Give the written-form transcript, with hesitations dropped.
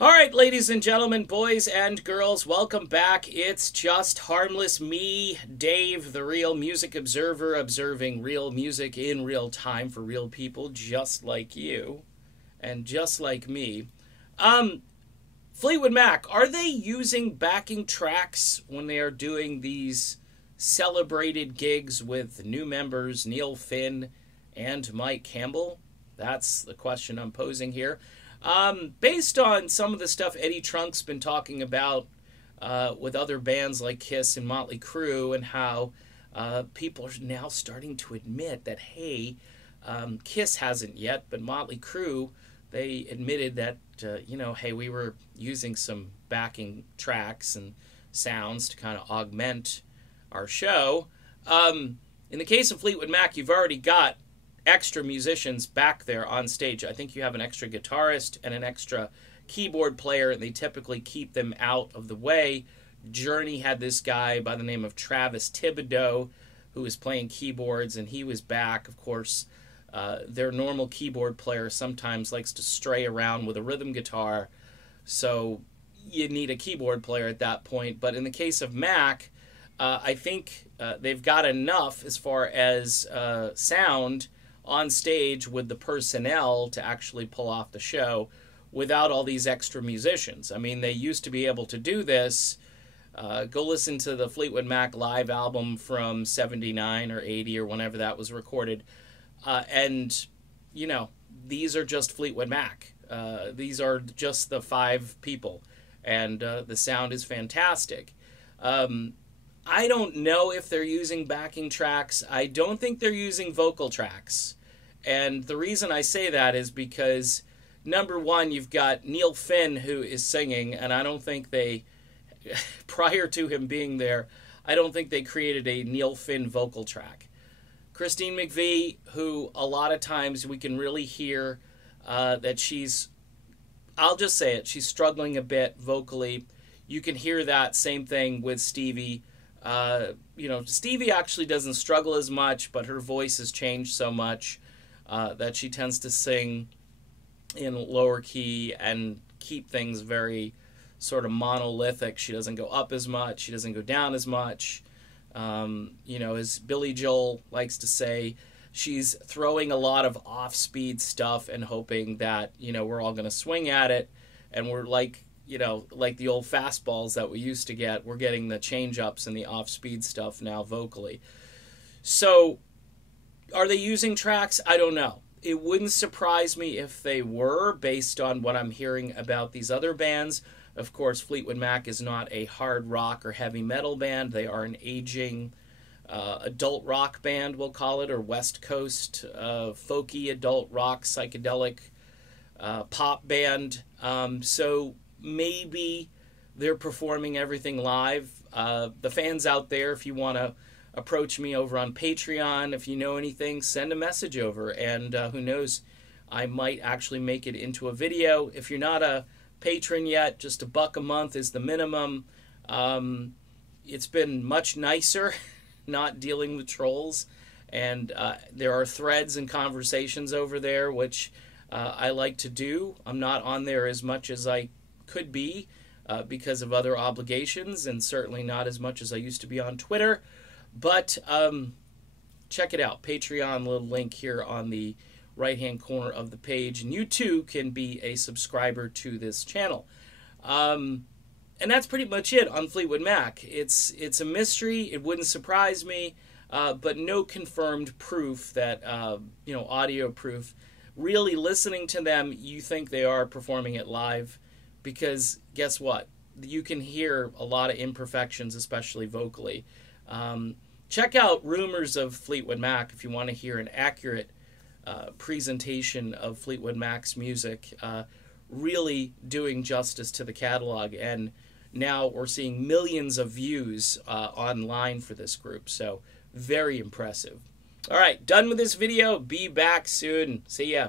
All right, ladies and gentlemen, boys and girls, welcome back. It's just harmless me, Dave, the real music observer, observing real music in real time for real people just like you and just like me. Um, Fleetwood Mac, are they using backing tracks when they are doing these celebrated gigs with new members Neil Finn and Mike Campbell? That's the question I'm posing here. Based on some of the stuff Eddie Trunk's been talking about with other bands like Kiss and Motley Crue, and how people are now starting to admit that, hey, Kiss hasn't yet, but Motley Crue, they admitted that, hey, we were using some backing tracks and sounds to kind of augment our show. In the case of Fleetwood Mac, you've already got extra musicians back there on stage. I think you have an extra guitarist and an extra keyboard player, and they typically keep them out of the way. Journey had this guy by the name of Travis Thibodeau who was playing keyboards, and he was back. Of course, their normal keyboard player sometimes likes to stray around with a rhythm guitar, so you need a keyboard player at that point. But in the case of Mac, I think they've got enough as far as sound on stage with the personnel to actually pull off the show without all these extra musicians. I mean, they used to be able to do this. Go listen to the Fleetwood Mac live album from 79 or 80 or whenever that was recorded. And, these are just Fleetwood Mac. These are just the five people. And the sound is fantastic. I don't know if they're using backing tracks. I don't think they're using vocal tracks. And the reason I say that is because, number one, you've got Neil Finn who is singing, and I don't think they, prior to him being there, I don't think they created a Neil Finn vocal track. Christine McVie, who a lot of times we can really hear that she's, I'll just say it, she's struggling a bit vocally. You can hear that same thing with Stevie. Stevie actually doesn't struggle as much, but her voice has changed so much that she tends to sing in lower key and keep things very sort of monolithic. She doesn't go up as much. She doesn't go down as much. As Billy Joel likes to say, she's throwing a lot of off-speed stuff and hoping that, we're all going to swing at it. And we're like the old fastballs that we used to get, we're getting the change-ups and the off-speed stuff now vocally. So, are they using tracks? I don't know. It wouldn't surprise me if they were, based on what I'm hearing about these other bands. Of course, Fleetwood Mac is not a hard rock or heavy metal band. They are an aging adult rock band, we'll call it, or West Coast folky adult rock psychedelic pop band. So maybe they're performing everything live. The fans out there, if you want to approach me over on Patreon, if you know anything, send a message over, and who knows, I might actually make it into a video. If you're not a patron yet, just $1 a month is the minimum. It's been much nicer not dealing with trolls, and there are threads and conversations over there, which I like to do. I'm not on there as much as I could be because of other obligations, and certainly not as much as I used to be on Twitter. But check it out. Patreon, little link here on the right-hand corner of the page. And you, too, can be a subscriber to this channel. And that's pretty much it on Fleetwood Mac. It's a mystery. It wouldn't surprise me, but no confirmed proof that, audio proof. Really listening to them, you think they are performing it live, because guess what? You can hear a lot of imperfections, especially vocally. Check out Rumors of Fleetwood Mac if you want to hear an accurate presentation of Fleetwood Mac's music, really doing justice to the catalog. And now we're seeing millions of views online for this group, so very impressive. All right, done with this video. Be back soon. See ya.